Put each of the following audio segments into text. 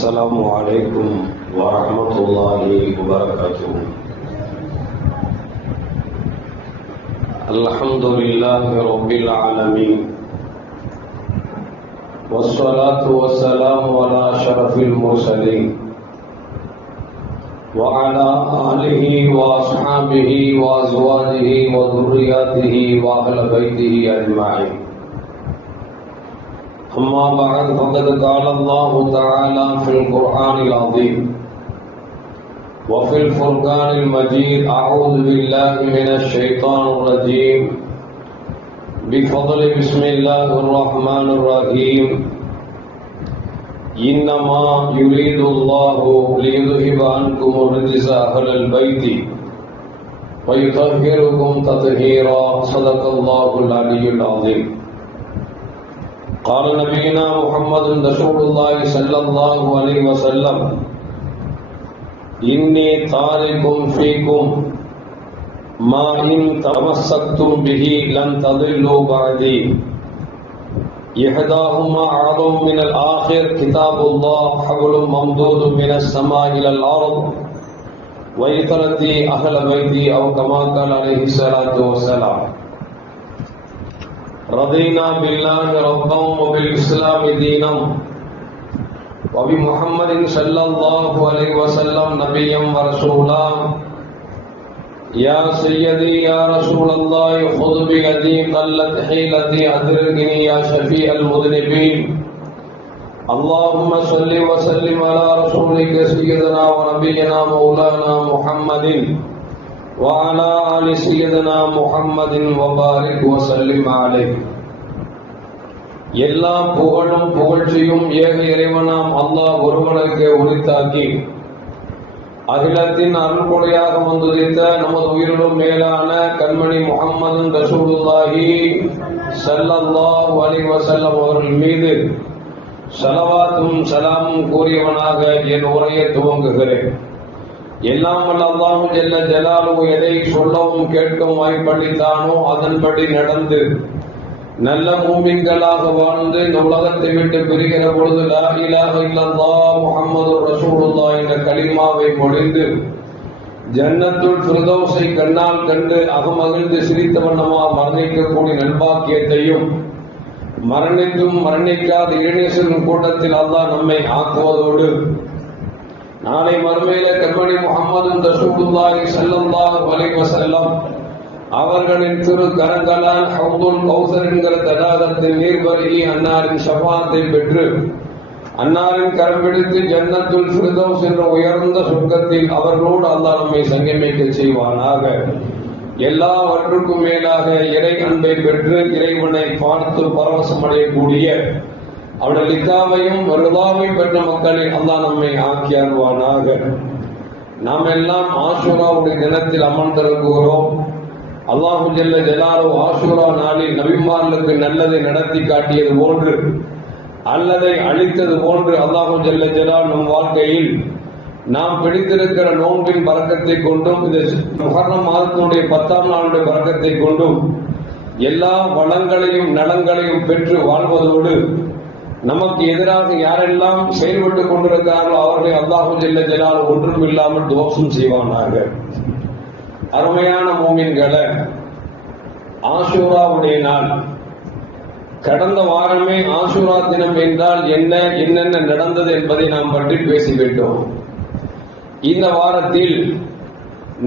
السلام عليكم ورحمة الله وبركاته. الحمد لله رب العالمين، والصلاة والسلام على أشرف المرسلين وعلى آله وأصحابه وأزواجه وذرياته وأهل بيته أجمعين. أما بعد، فقد قال الله تعالى في القرآن العظيم وفي الفرقان المجيد: أعوذ بالله من الشيطان الرجيم، بفضل بسم الله الرحمن الرحيم. إنما يريد الله ليذهب عنكم الرجس أهل البيت ويطهركم تطهيرا. صدق الله العلي العظيم. قال نبينا محمد رسول الله صلى الله عليه وسلم: إني تارك فيكم ما إن تمسكتم به لن تضلوا بعدي. إحداهما أعظم من الآخر، كتاب الله حبل ممدود من السماء إلى الأرض وإطرتي أهل بيتي، أو كما قال عليه الصلاة والسلام. رضينا بالله ربا وبالإسلام دينا وبمحمد صلى الله عليه وسلم نبيا ورسولا. يا سيدي يا رسول الله، خذ بيدي قلت حيلتي أدركني يا شفيع المذنبين. اللهم صل وسلم على رسولك سيدنا ونبينا مولانا محمد وعلى آل سيدنا محمد وبارك وسلم عليه. எல்லா புகழும் புகழ்ச்சியும் ஏக இறைவனாம் அல்லாஹ் ஒருவனுக்கு உரித்தாக்கி அகிலத்தின் அருள்கொடையாக வந்துதித்த நமது உயிரிலும் மேலான கண்மணி முஹம்மது ரசூலுல்லாஹி ஸல்லல்லாஹு அலைஹி வஸல்லம் அவர்கள் மீது ஸலவாத்தும் ஸலாமும் கூறியவனாக என் உரையை துவங்குகிறேன். எல்லாம் வல்ல அல்லாஹ் ஜல்ல ஜலாலுஹு எதை சொல்லவும் கேட்கவும் வாய்ப்பளித்தானோ அதன்படி நடந்து நல்ல மூமின்களாக வாழ்ந்து இந்த உலகத்தை விட்டு பிரிகிற பொழுது லா இலாஹ இல்லல்லாஹ் முஹம்மதுர் ரசூலுல்லாஹ் என்ற கலிமாவை மொழிந்து ஜன்னத்துல் ஃபிர்தௌஸை கண்ணால் கண்டு அகமகிழ்ந்து சிரித்த வண்ணமா மரணிக்கக்கூடிய நல்பாக்கியத்தையும் மரணித்தும் மரணிக்காத இளைஞர்களின் கூட்டத்தில் அல்லாஹ் நம்மை ஆக்குவதோடு நாளை மறுமையில கண்மணி முஹம்மது ரசூலுல்லாஹி ஸல்லல்லாஹு அலைஹி வஸல்லம் அவர்களின் திரு கரங்களால் ஹவுதுல் கௌசர் என்கிற தடாகத்தின் நீர்வருகி அன்னாரின் ஷஃபாத்தை பெற்று அன்னாரின் கரம் பிடித்து ஜன்னத்துல் ஃபிர்தௌஸ் என்ற உயர்ந்த சொர்க்கத்தில் அவர்களோடு அல்லாஹ் நம்மை சங்கமிக்க செய்வானாக. எல்லாவற்றுக்கும் மேலாக இறை அன்பை பெற்று இறைவனை பார்த்து பரவசம் அடையக்கூடிய அவருடைய லித்தாவையும் வருதாவை பெற்ற மக்களில் அல்லாஹ் நம்மை ஆக்கி அருள்வானாக. நாம் எல்லாம் ஆஷூராவுடைய தினத்தில் அமர்ந்திருக்கிறோம். அல்லாஹு ஜல்ல ஜலாலுஹு ஆஷூரா நாளில் நபிமார்களுக்கு நல்லதை நடத்தி காட்டியது போன்று அல்லதை அழித்தது போன்று அல்லாஹு ஜல்ல ஜலாலுஹு நம் வாழ்க்கையில் நாம் பிடித்திருக்கிற நோன்பின் பரக்கத்தை கொண்டும் இந்த முஹர்ரம் மாதத்தினுடைய 10ஆம் நாளுடைய பரக்கத்தை கொண்டும் எல்லா வளங்களையும் நலங்களையும் பெற்று வாழ்வதோடு நமக்கு எதிராக யாரெல்லாம் செயல்பட்டுக் கொண்டிருக்கிறார்களோ அவர்களை அல்லாஹு ஜல்ல ஜலாலுஹு ஒன்றும் இல்லாமல் துவம்சம் செய்வானாக. அருமையான மூமின்களே, ஆஷூராவுடைய நாள். கடந்த வாரமே ஆஷூரா தினம் என்றால் என்னென்ன நடந்தது என்பதை நாம் பற்றி பேசிவிட்டோம். இந்த வாரத்தில்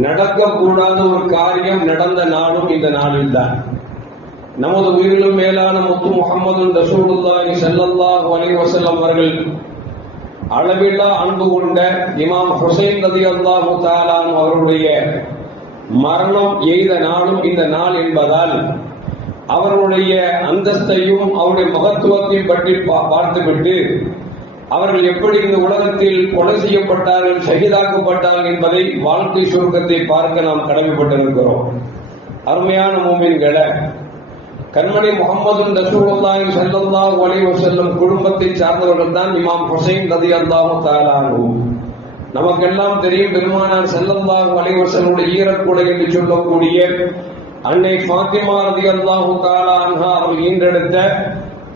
நடக்கக்கூடாத ஒரு காரியம் நடந்த நாளும் இந்த நாளில் தான். நமது உயிரிலும் மேலான முத்து முஹம்மது ரசூலுல்லாஹி ஸல்லல்லாஹு அலைஹி வஸல்லம் அவர்கள் அளவில்லா அன்பு கொண்ட இமாம் ஹுசைன் ரலியல்லாஹு தஆலா அவர்களுடைய மரணம் எய்த நாளும் இந்த நாள் என்பதால் அவர்களுடைய அந்தஸ்தையும் அவருடைய மகத்துவத்தையும் பற்றி பார்த்துவிட்டு அவர்கள் எப்படி இந்த உலகத்தில் கொலை செய்யப்பட்டார்கள், ஷஹீதாக்கப்பட்டார்கள் என்பதை வாழ்க்கை சுருக்கத்தை பார்க்க நாம் கடமைப்பட்டிருக்கிறோம். அருமையான மூமின்களே, கண்மணி முஹம்மது ரசூலுல்லாஹி ஸல்லல்லாஹு அலைஹி வஸல்லம் குடும்பத்தை சார்ந்தவர்கள் தான் இமாம் ஹுசைன் ரலியல்லாஹு தஆலா அன்ஹு. நமக்கெல்லாம் தெரியும், பெருமானார் ஸல்லல்லாஹு அலைஹி வஸல்லம் ஈரக்குடை என்று சொல்லக்கூடிய அன்னை ஃபாத்திமா ரலியல்லாஹு தஆலா அன்ஹா அவர்கள் ஈன்றெடுத்த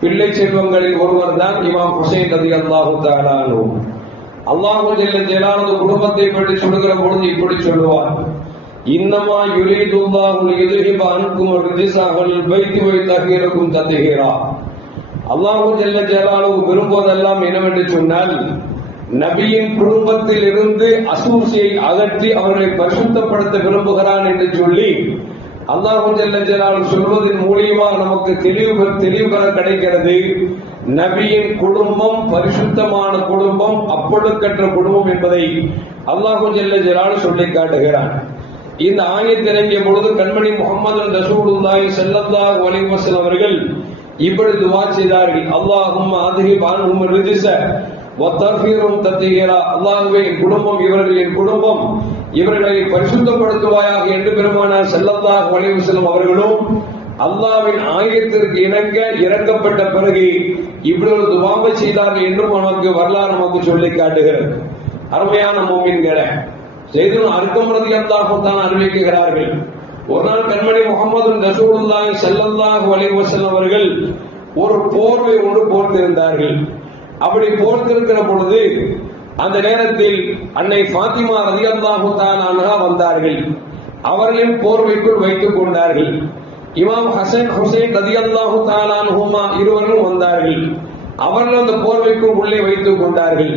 பிள்ளை செல்வங்களில் ஒருவர் தான் இமாம் ஹுசைன் ரலியல்லாஹு தஆலா அன்ஹு. அல்லாஹு ஜல்ல ஜலாலுஹு குடும்பத்தை பற்றி சொல்லுகிற பொழுது இப்படி சொல்லுவார், இன்னமா யுரீதுல்லாஹு லியுذஹிப அன்கும் ரிஜ்ஸ அஹ்லில் பைத்தி வ யதஹிரக்கும் தத்ஹீரா. அல்லாஹு ஜல்ல ஜலாலுஹு விரும்புவதெல்லாம் என்னவென்று சொன்னால், நபியின் குடும்பத்தில் இருந்து அசூசியை அகற்றி அவர்களை பரிசுத்தப்படுத்த விரும்புகிறான் என்று சொல்லி அல்லாஹு ஜல்ல ஜலாலுஹு சொல்வதன் மூலியமாக நமக்கு தெளிவு பெற கிடைக்கிறது. நபியின் குடும்பம் பரிசுத்தமான குடும்பம், அப்பொழுக்கற்ற குடும்பம் என்பதை அல்லாஹு ஜல்ல ஜலாலுஹு சொல்லி காட்டுகிறான். இந்த ஆயத் இறங்கிய பொழுது கண்மணி முஹம்மது ரசூலுல்லாஹி ஸல்லல்லாஹு அலைஹி வஸல்லம் அவர்கள் இப்படி துஆ செய்தார்கள், அல்லாஹும்ம அத்ஹிப் அன்ஹும் ரிஜ்ஸ வ தத்ஹீரஹும் தத்ஹீரா. அல்லாஹ்வே, குடும்பம் இவர்களின் குடும்பம், இவர்களை பரிசுத்தப்படுத்துவாயாக என்று பெருமானார் ஸல்லல்லாஹு அலைஹி வஸல்லம் அவர்களும் அல்லாஹ்வின் ஆயத்திற்கு இணங்க இறக்கப்பட்ட பிறகு இப்படி ஒரு துஆவை செய்தார்கள் என்றும் நமக்கு வரலாறு நமக்கு சொல்லி காட்டுகிறது. அருமையான மூமின்களே, செய்தும் அர்க்கம் ரலியல்லாஹு தஆலா அறிவிக்கிறார்கள், ஒரு நாள் கண்மணி முஹம்மது ரசூலுல்லாஹி ஸல்லல்லாஹு அலைஹி வஸல்லம் அவர்கள் ஒரு போர்வை ஒன்று போர்த்திருந்தார்கள். அப்படி போர்த்திருக்கிற பொழுது அந்த நேரத்தில் அன்னை ஃபாத்திமா ரலியல்லாஹு தஆலா அன்ஹா வந்தார்கள். அவர்களின் போர்வைக்குள் வைத்துக் கொண்டார்கள். இமாம் ஹசன் ஹுசைன் ரலியல்லாஹு தஆலா அன்ஹுமா இருவரும் வந்தார்கள். அவர்கள் அந்த போர்வைக்குள் உள்ளே வைத்துக் கொண்டார்கள்.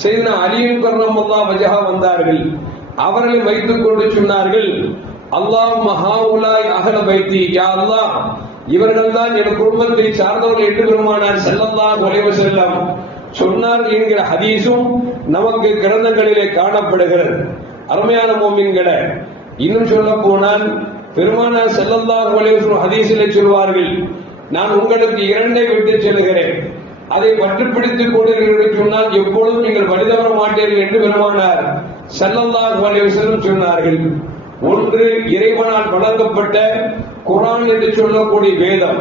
சையதுனா அலியும் கர்ரமல்லாஹு வஜஹா வந்தார்கள். அவர்களை வைத்துக் கொண்டு சொன்னார்கள், அல்லாஹும்ம ஹாஉலாய் அஹ்ல பைத்தி, யா அல்லாஹ், இவர்கள் தான் என் குடும்பத்தை சார்ந்தவர்கள் என்று பெருமானார் ஸல்லல்லாஹு அலைஹி வஸல்லம் சொன்னார் என்கிற ஹதீஸும் நமக்கு கிரந்தங்களிலே காணப்படுகிறது. அருமையான மூமின்களே, இன்னும் சொல்ல போனால் பெருமானார் ஸல்லல்லாஹு அலைஹி வஸல்லம் ஹதீஸிலே சொல்வார்கள், நான் உங்களுக்கு இரண்டை விட்டு செல்கிறேன், அதை பற்றி பிடித்துக் கொண்டீர்கள் சொன்னால் எப்பொழுதும் நீங்கள் வழிதவற மாட்டீர்கள் என்று பெருமானார் ஸல்லல்லாஹு அலைஹி வஸல்லம் சொன்னார்கள். ஒன்று, இறைவனால் வழங்கப்பட்ட குர்ஆன் என்று சொல்லக்கூடிய வேதம்.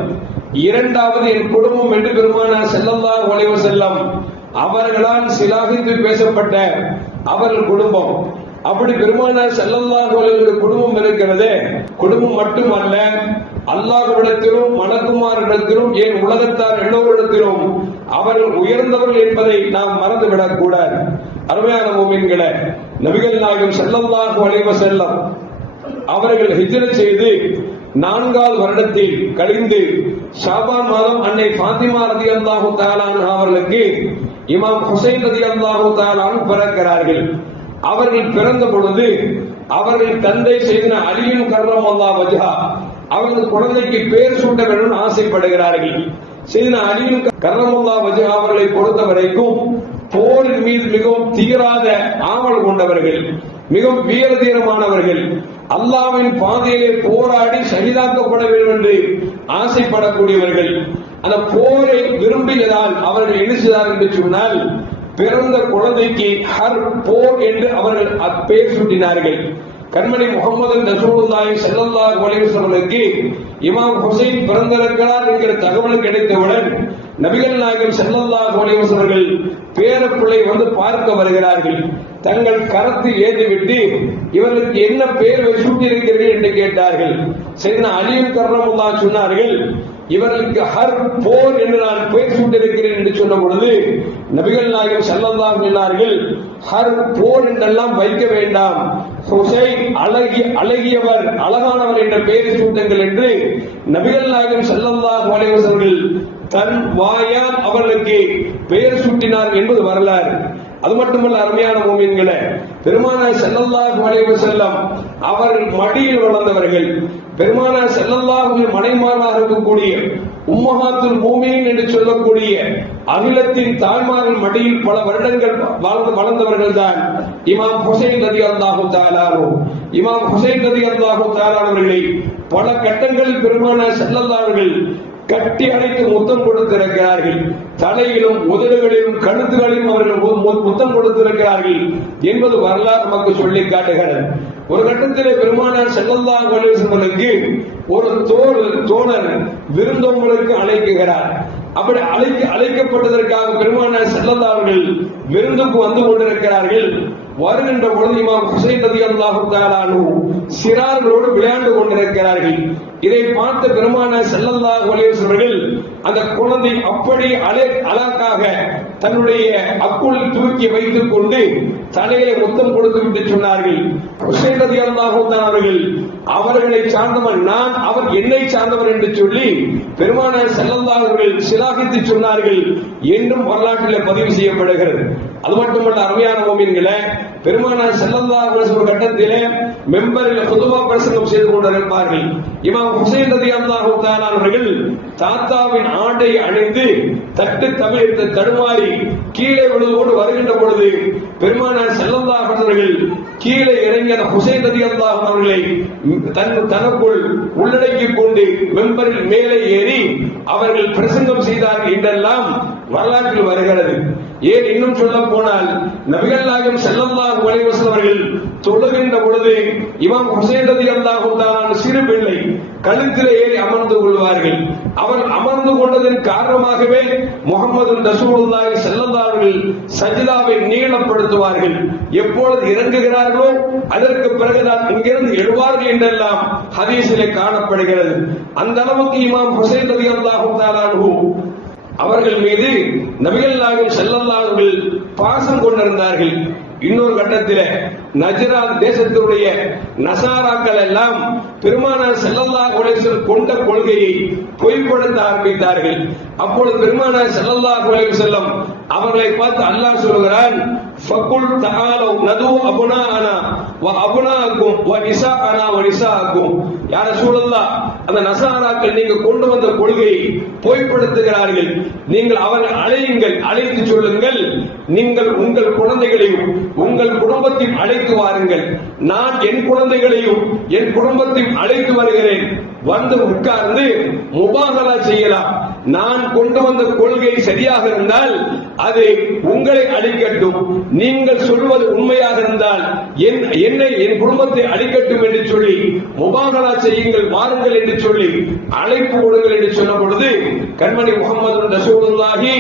இரண்டாவது, என் குடும்பம் என்று பெருமானார் ஸல்லல்லாஹு அலைஹி வஸல்லம் அவர்களால் சிலாகித்து பேசப்பட்ட அவர்கள் குடும்பம். அப்படி பெருமானார் ஸல்லல்லாஹு அலைஹி வஸல்லம் குடும்பம் இருக்கிறது. குடும்பம் மட்டுமல்ல, அல்லாஹ்விடத்திலும் மலக்குமாரிடத்திலும் ஏன் உலகத்தார் எல்லோரிடத்திலும் அவர்கள் உயர்ந்தவர்கள் என்பதை நாம் மறந்துவிடக் கூடாது. அருமையான மூமின்களே, நபிகள் நாயகம் ஸல்லல்லாஹு அலைஹி வஸல்லம் அவர்கள் ஹிஜ்ரத் செய்து 4வது வருடத்தில் கழிந்து ஷாபான் மாதம் அன்னை ஃபாத்திமா ரலியல்லாஹு தஆலா அன்ஹா அவர்களுக்கு இமாம் ஹுசைன் ரலியல்லாஹு தஆலா அன்ஹு பிறக்கிறார்கள். அவர்கள் பிறந்த பொழுது அவர்கள் தந்தை சையதுனா அலியும் கர்ரமல்லாஹு வஜஹா அவர்கள் குழந்தைக்கு பேர் சூட்ட வேண்டும் ஆசைப்படுகிறார்கள். சையதுனா அலியும் கர்ரமல்லாஹு வஜஹா அவர்களை பொறுத்த வரைக்கும் போரின் மீது மிகவும் தீராத ஆவல் கொண்டவர்கள், மிகவும் வீர தீரமானவர்கள், அல்லாஹ்வின் பாதையிலே போராடி ஷஹீதாக்கப்பட வேண்டும் என்று ஆசைப்படக்கூடியவர்கள். அந்த போரை விரும்பியதால் அவர்கள் என்ன செய்தார்கள் என்று சொன்னால், பிறந்த குழந்தைக்கு ஹர் போர் என்று அவர்கள் அப்பெயர் சூட்டினார்கள். கண்மணி முஹம்மது ரசூலுல்லாஹி ஸல்லல்லாஹு அலைஹி வஸல்லுக்கு இமாம் ஹுசைன் பிறந்திருக்கிறார் என்கிற தகவல் கிடைத்தவுடன் நபிகள் நாயகம் ஸல்லல்லாஹு அலைஹி வஸல்லம் பேரப்பிள்ளை வந்து பார்க்க வருகிறார்கள். தங்கள் கரத்தில் ஏந்திவிட்டு இவர்களுக்கு என்ன பெயர் சூட்டியிருக்கிறீர்கள் என்று கேட்டார்கள். சையதுனா அலியும் கர்ரமல்லாஹு சொன்னார்கள், இவர்களுக்கு ஹர் போர் என்று நான் பெயர் சூட்டியிருக்கிறேன் என்று சொன்ன பொழுது நபிகள் நாயகம் ஸல்லல்லாஹு அலைஹி சொன்னார்கள், ஹர் போர் என்றெல்லாம் வைக்க வேண்டாம், ஹுசைன் அழகியவர் அழகானவர் என்ற பெயரை சூட்டுங்கள் என்று நபிகள் நாயகம் ஸல்லல்லாஹு அலைஹி வஸல்லம் தன் வாயால் அவர்களுக்கு பெயர் சூட்டினார் என்பது வரலாறு. அது மட்டுமல்ல, அருமையான மூமின்களே, பெருமானார் ஸல்லல்லாஹு அலைஹி வஸல்லம் அவர்கள் மடியில் வளர்ந்தவர்கள். பெருமானார் ஸல்லல்லாஹு அலைஹி மனைமாராக இருக்கக்கூடிய உம்மஹாத்துல் மூமினீன் என்று சொல்லக்கூடிய அகிலத்தின் தாய்மார்கள் மடியில் பல வருடங்கள் வளர்ந்தவர்கள் தான் இமாம் ஹுசைன் ரலியல்லாஹு தஆலா அன்ஹு. இமாம் ஹுசைன் ரலியல்லாஹு தஆலா அவர்களை பல கட்டங்களில் பெருமானார் ஸல்லல்லாஹு அலைஹி கட்டி அணைத்து முத்தம் கொடுத்திருக்கிறார்கள். தலையிலும் உதடுகளிலும் கழுத்துகளிலும் அவர்கள் முத்தம் கொடுத்திருக்கிறார்கள் என்பது வரலாறு நமக்கு சொல்லி காட்டுகிறது. ஒரு கட்டத்திலே பெருமானார் ஸல்லல்லாஹு அலைஹி வஸல்லம் ஒரு தோழர் விருந்தோம்பலுக்கு அழைக்கிறார். அப்படி அழைக்கப்பட்டதற்காக பெருமானார் ஸல்லல்லாஹு அலைஹி வஸல்லம் விருந்துக்கு வந்து கொண்டிருக்கிறார்கள். வருகின்ற பொழுது இமாம் ஹுசைன் ரலியல்லாஹு தஆலா அன்ஹு சிறார்களோடு விளையாண்டு கொண்டிருக்கிறார்கள். இதை பார்த்த பெருமானார் ஸல்லல்லாஹு அலைஹி வஸல்லம் அவர்கள் அந்த குழந்தை அப்படி அழகாக தன்னுடைய அக்குள் தூக்கி வைத்துக் கொண்டு தலையை முத்தம் கொடுத்து விட்டு சொன்னார்கள், ஹுசைன் ரலியல்லாஹு தஆலா அவர்கள் அவர்களை சார்ந்தவர், நான் அவர் என்னை சார்ந்தவர் என்று சொல்லி பெருமானார் ஸல்லல்லாஹு அலைஹி வஸல்லம் சிலாகித்து சொன்னார்கள் என்றும் வரலாற்றில் பதிவு செய்யப்படுகிறது. அது மட்டுமல்ல, அருமையான முஃமின்களே, பெருமானார் ஸல்லல்லாஹு அலைஹி வஸல்லம் கட்டத்திலே மெம்பரில் குதுபா பிரசங்கம் செய்து கொண்டிருப்பார்கள். இமாம் ஹுசைன் ரலியல்லாஹு தஆலா அவர்கள் தாத்தாவின் ஆடை அணிந்து தட்டு தமிழ்த்து தடுமாறி கீழே விழுவோடு வருகின்ற பொழுது பெருமானார் ஸல்லல்லாஹு அலைஹி அவர்கள் கீழே இறங்கிய ஹுசைன் ரலியல்லாஹு அவர்களை தனக்குள் உள்ளடக்கிக் கொண்டு மெம்பரில் மேலே ஏறி அவர்கள் பிரசங்கம் செய்தார்கள் என்றெல்லாம் வரலாற்றில் வருகிறது. ஏன் இன்னும் சொல்ல போனால், நபிகள் நாயகம் ஸல்லல்லாஹு அலைஹி வஸல்லம் அவர்கள் தொழுகின்ற பொழுது இமாம் ஹுசைன் ரலியல்லாஹு தஆலா சிறு பிள்ளை கழுத்திலே ஏறி அமர்ந்து கொள்வார்கள். அவர் அமர்ந்து கொண்டதன் காரணமாகவே முஹம்மது ரசூலுல்லாஹி ஸல்லல்லாஹு அலைஹி வஸல்லம் சஜ்தாவை நீளப்படுத்துவார்கள். எப்பொழுது இறங்குகிறார்களோ அதற்கு பிறகுதான் இங்கிருந்து எழுவார்கள் என்றெல்லாம் ஹதீஸிலே காணப்படுகிறது. அந்த அளவுக்கு இமாம் ஹுசைன் ரலியல்லாஹு தஆலா அன்ஹு அவர்கள் மீது நபிகள் நாயகம் ஸல்லல்லாஹு அலைஹி வஸல்லம் பாசம் கொண்டிருந்தார்கள். இன்னொரு கட்டத்தில் நஜ்ரான் தேசத்துடைய நசாராக்கள் எல்லாம் பெருமானார் ஸல்லல்லாஹு அலைஹி வஸல்லம் கொண்ட கொள்கையை பொய்ப்படுத்த ஆரம்பித்தார்கள். அப்பொழுது பெருமானார் ஸல்லல்லாஹு அலைஹி வஸல்லம் அவர்களை பார்த்து அல்லாஹ் சொல்கிறான், ஃபகுல் தஆலு நது அப்னாஅனா வ அப்னாஅக்கும் வ நிசாஅனா வ நிசாஅக்கும். யா ரசூலல்லாஹ், அந்த நசாராக்கள் நீங்க கொண்டு வந்த கொள்கையை பொய்ப்படுத்துகிறார்கள். நீங்கள் அவர்களை அழையுங்கள், அழைத்து சொல்லுங்கள், நீங்கள் உங்கள் குழந்தைகளையும் உங்கள் குடும்பத்தையும் அழைத்து வாருங்கள். நான் என் குழந்தைகளையும் என் குடும்பத்தையும் அழைத்து வருகிறேன். வந்து உட்கார்ந்து முபாகலா செய்யலாம். நான் கொண்டு வந்த கொள்கை சரியாக இருந்தால் அது உங்களை அழிக்கட்டும், நீங்கள் சொல்வது உண்மையாக இருந்தால் என்னை என் குடும்பத்தை அழிக்கட்டும் என்று சொல்லி முபாகலா செய்யுங்கள், வாருங்கள் என்று சொல்லி அழைப்பு கொடுங்கள் என்று சொன்ன பொழுது கண்மணி முஹம்மது ரசூலுல்லாஹி